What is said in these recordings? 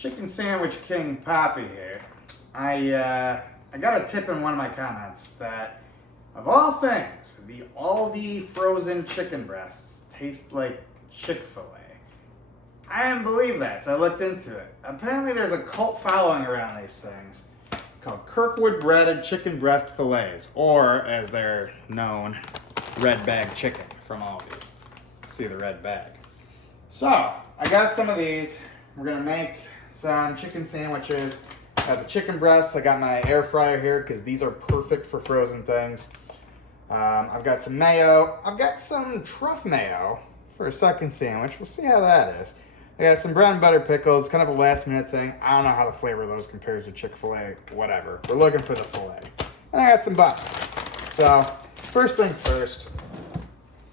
Chicken Sandwich King Poppy here. I got a tip in one of my comments that, of all things, the Aldi frozen chicken breasts taste like Chick-fil-A. I didn't believe that, so I looked into it. Apparently there's a cult following around these things called Kirkwood breaded chicken breast fillets, or as they're known, red bag chicken from Aldi. See the red bag. So, I got some of these. We're gonna make some chicken sandwiches. I have the chicken breasts. I got my air fryer here because these are perfect for frozen things. I've got some mayo. I've got some truff mayo for a second sandwich. We'll see how that is. I got some brown butter pickles, kind of a last minute thing. I don't know how the flavor of those compares to Chick-fil-A, whatever. We're looking for the filet. And I got some buns. So, first things first.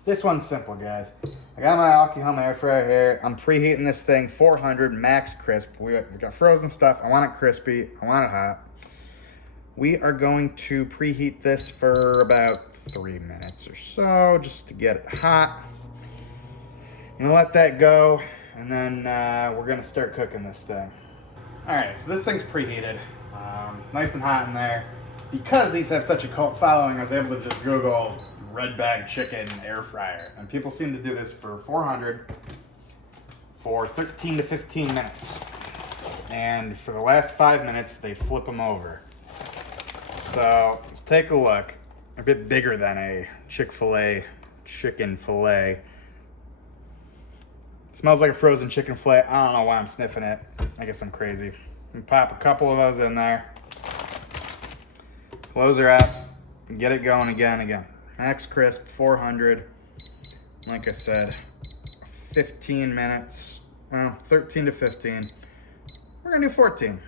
This one's simple, guys. I got my Aukey home air fryer here. I'm preheating this thing 400 max crisp. We got frozen stuff. I want it crispy. I want it hot. We are going to preheat this for about 3 minutes or so, just to get it hot. And let that go, and then we're gonna start cooking this thing. All right, so this thing's preheated, nice and hot in there. Because these have such a cult following, I was able to just Google red bag chicken air fryer, and people seem to do this for 400 for 13 to 15 minutes. And for the last 5 minutes, they flip them over. So let's take a look. A bit bigger than a Chick-fil-A chicken fillet. Smells like a frozen chicken fillet. I don't know why I'm sniffing it. I guess I'm crazy. And pop a couple of those in there. Close her up. And get it going again. Max crisp, 400. Like I said, 15 minutes. Well, 13 to 15. We're gonna do 14.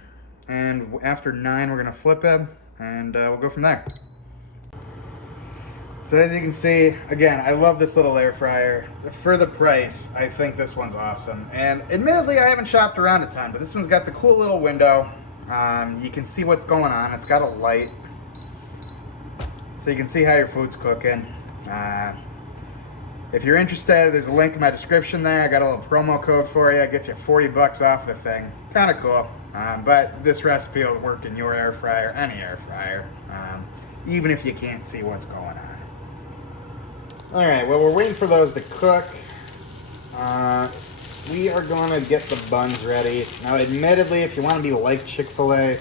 And after 9, we're gonna flip it, and we'll go from there. So as you can see, again, I love this little air fryer. For the price, I think this one's awesome. And admittedly, I haven't shopped around a ton, but this one's got the cool little window. You can see what's going on. It's got a light, so you can see how your food's cooking. If you're interested, there's a link in my description there. I got a little promo code for you. It gets you 40 bucks off the thing. Kind of cool. But this recipe will work in your air fryer, any air fryer, even if you can't see what's going on. All right, well, we're waiting for those to cook. We are going to get the buns ready. Now, admittedly, if you want to be like Chick-fil-A,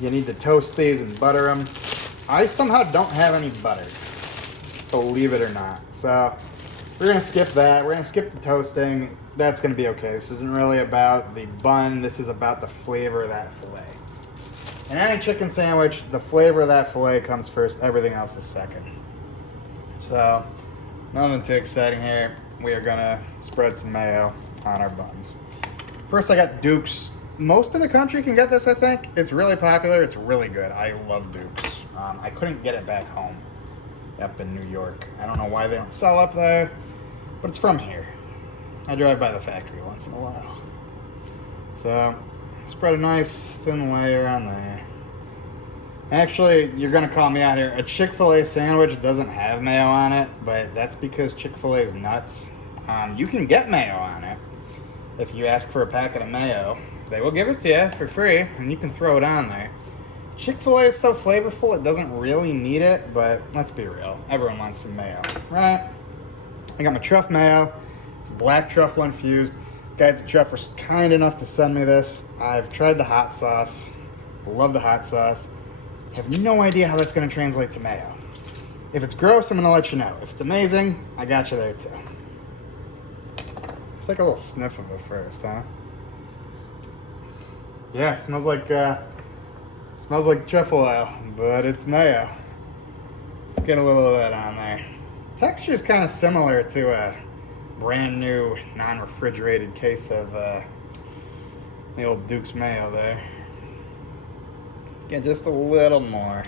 you need to toast these and butter them. I somehow don't have any butter, believe it or not. So we're going to skip that. We're going to skip the toasting. That's going to be okay. This isn't really about the bun. This is about the flavor of that filet. In any chicken sandwich, the flavor of that filet comes first. Everything else is second. So nothing too exciting here. We are gonna spread some mayo on our buns. First, I got Duke's. Most of the country can get this, I think. It's really popular. It's really good. I love Duke's. I couldn't get it back home up in New York. I don't know why they don't sell up there, but it's from here. I drive by the factory once in a while. So spread a nice thin layer on there. Actually, you're gonna call me out here. A Chick-fil-A sandwich doesn't have mayo on it, but that's because Chick-fil-A is nuts. You can get mayo on it. If you ask for a packet of mayo, they will give it to you for free, and you can throw it on there. Chick-fil-A is so flavorful, it doesn't really need it, but let's be real. Everyone wants some mayo, right? I got my truff mayo. It's black truffle infused. Guys at Truff were kind enough to send me this. I've tried the hot sauce. Love the hot sauce. I have no idea how that's going to translate to mayo. If it's gross, I'm going to let you know. If it's amazing, I got you there too. Let's take a little sniff of it first, huh? Yeah, it smells like truffle oil, but it's mayo. Let's get a little of that on there. Texture is kind of similar to a brand new non-refrigerated case of the old Duke's mayo there. Get just a little more,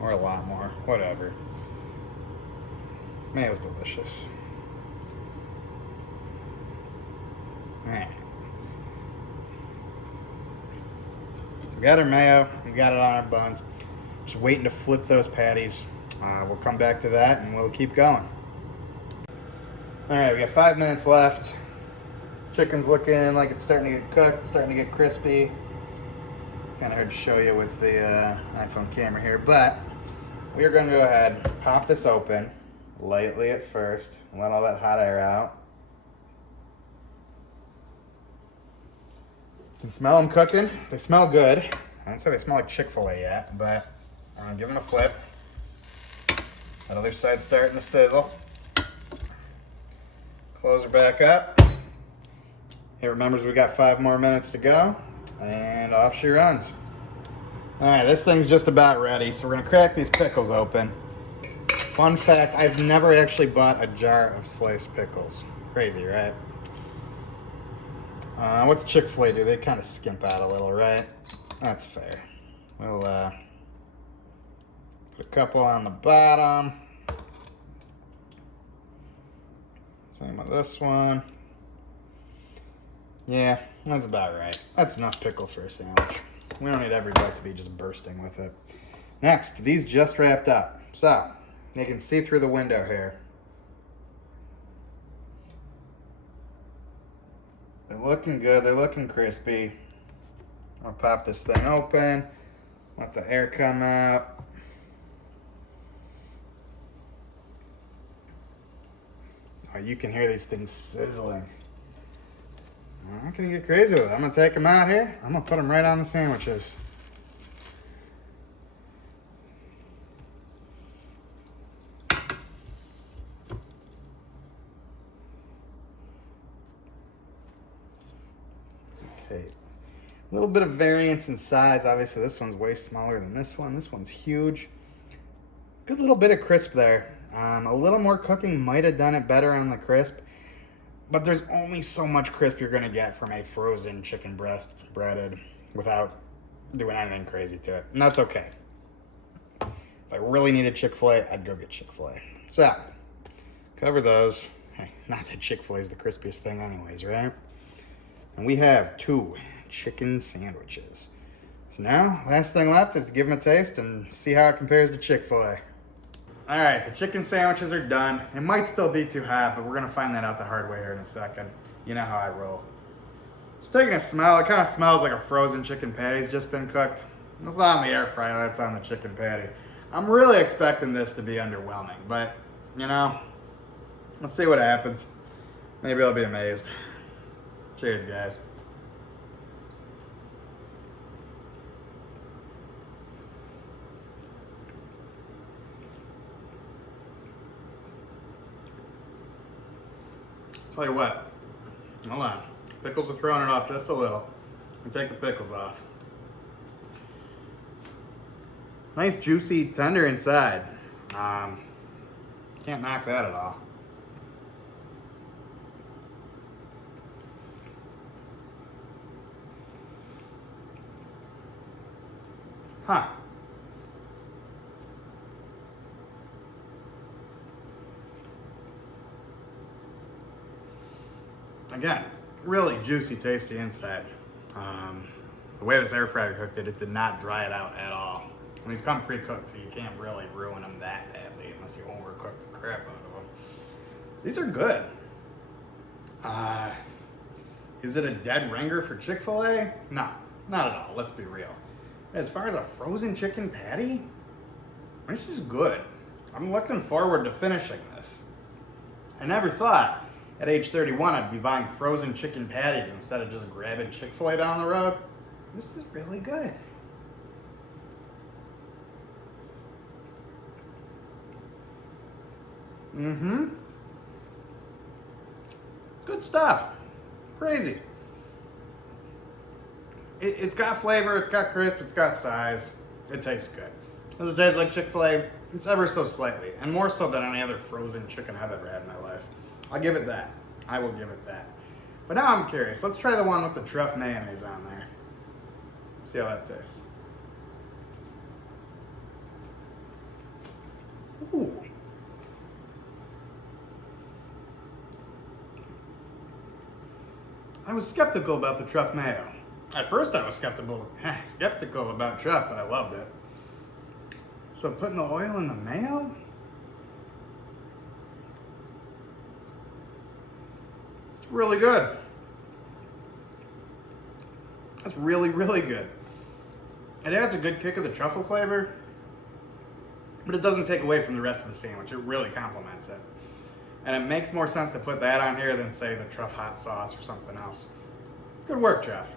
or a lot more, whatever. Mayo's delicious. All right. We got our mayo, we got it on our buns. Just waiting to flip those patties. We'll come back to that and we'll keep going. All right, we got 5 minutes left. Chicken's looking like it's starting to get cooked, starting to get crispy. Kind of hard to show you with the iPhone camera here, but we are going to go ahead and pop this open lightly at first, let all that hot air out. You can smell them cooking. They smell good. I don't say they smell like Chick-fil-A yet, but I'm going to give them a flip. That other side's starting to sizzle. Close her back up. It remembers we got 5 more minutes to go, and off she runs. All right, this thing's just about ready, so we're gonna crack these pickles open. Fun fact, I've never actually bought a jar of sliced pickles. Crazy, right? What's Chick-fil-A do? They kind of skimp out a little, right? That's fair. We'll put a couple on the bottom. Same with this one. Yeah, that's about right. That's enough pickle for a sandwich. We don't need every bite to be just bursting with it. Next, these just wrapped up. So, you can see through the window here. They're looking good, they're looking crispy. I'll pop this thing open, let the air come out. Oh, you can hear these things sizzling. I'm not gonna get crazy with it. I'm gonna take them out here. I'm gonna put them right on the sandwiches. Okay, a little bit of variance in size. Obviously, this one's way smaller than this one. This one's huge. Good little bit of crisp there. A little more cooking might have done it better on the crisp, but there's only so much crisp you're gonna get from a frozen chicken breast breaded without doing anything crazy to it, and that's okay. If I really needed Chick-fil-A, I'd go get Chick-fil-A. So, cover those. Hey, not that Chick-fil-A is the crispiest thing anyways, right? And we have 2 chicken sandwiches. So now, last thing left is to give them a taste and see how it compares to Chick-fil-A. All right, the chicken sandwiches are done. It might still be too hot, but we're gonna find that out the hard way here in a second. You know how I roll. Just taking a smell, it kind of smells like a frozen chicken patty's just been cooked. It's not on the air fryer, that's on the chicken patty. I'm really expecting this to be underwhelming, but you know, let's see what happens. Maybe I'll be amazed. Cheers, guys. Tell you what, hold on. Pickles are throwing it off just a little. And take the pickles off. Nice, juicy, tender inside. Can't knock that at all. Huh. Again, really juicy, tasty inside. The way this air fryer cooked it, it did not dry it out at all. And these come pre-cooked, so you can't really ruin them that badly unless you overcook the crap out of them. These are good. Is it a dead ringer for Chick-fil-A? No, not at all, let's be real. As far as a frozen chicken patty, this is good. I'm looking forward to finishing this. I never thought at age 31 I'd be buying frozen chicken patties instead of just grabbing Chick-fil-A down the road. This is really good. Good stuff. Crazy. It's got flavor, it's got crisp, it's got size. It tastes good. Does it taste like Chick-fil-A? It's ever so slightly, and more so than any other frozen chicken I've ever had in my life. I'll give it that. I will give it that. But now I'm curious. Let's try the one with the truff mayonnaise on there. See how that tastes. Ooh. I was skeptical about the truff mayo. At first I was skeptical about truff, but I loved it. So putting the oil in the mayo? It's really good. That's really, really good. It adds a good kick of the truffle flavor, but it doesn't take away from the rest of the sandwich. It really complements it. And it makes more sense to put that on here than, say, the truff hot sauce or something else. Good work, Jeff.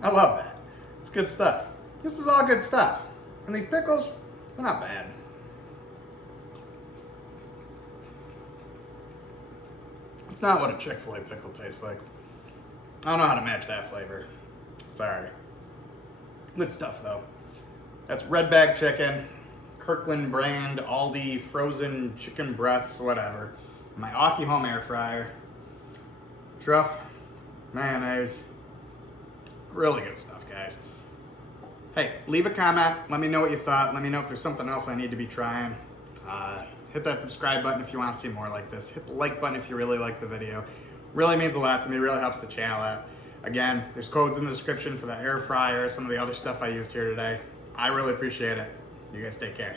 I love that. It's good stuff. This is all good stuff. And these pickles, they're not bad. It's not what a Chick-fil-A pickle tastes like. I don't know how to match that flavor. Sorry. Good stuff, though. That's red bag chicken, Kirkland brand, Aldi, frozen chicken breasts, whatever. My Aukey home air fryer. Truff, mayonnaise. Really good stuff, guys. Hey, leave a comment. Let me know what you thought. Let me know if there's something else I need to be trying. Hit that subscribe button if you want to see more like this. Hit the like button if you really like the video. Really means a lot to me. Really helps the channel out. Again, there's codes in the description for the air fryer, some of the other stuff I used here today. I really appreciate it. You guys take care.